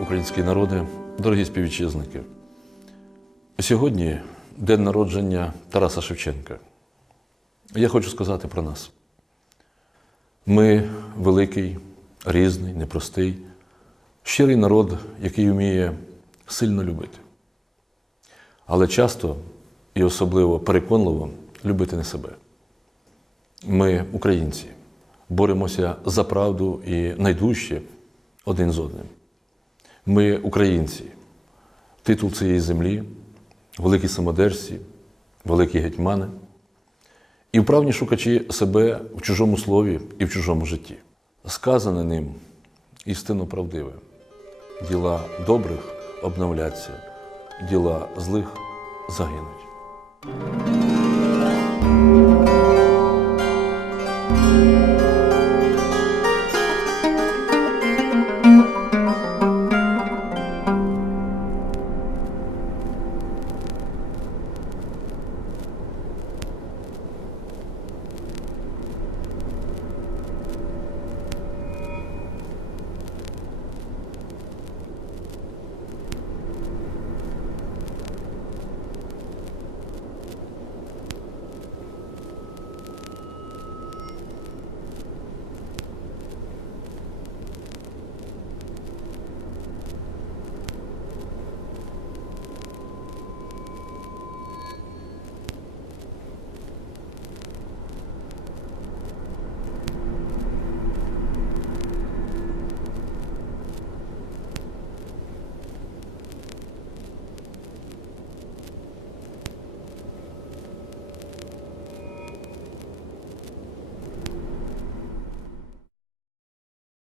український народи, дорогі співвітчизники. Сьогодні день народження Тараса Шевченка. Я хочу сказати про нас. Ми великий, різний, непростий, щирий народ, який вміє сильно любити. Але часто і особливо переконливо любити не себе. Ми, українці, боремося за правду і найдужче один з одним. Ми, українці, титул цієї землі, великі самодержці, великі гетьмани і вправні шукачі себе в чужому слові і в чужому житті. Сказане ним істинно правдиве. Діла добрих обновляться, діла злих загинуть.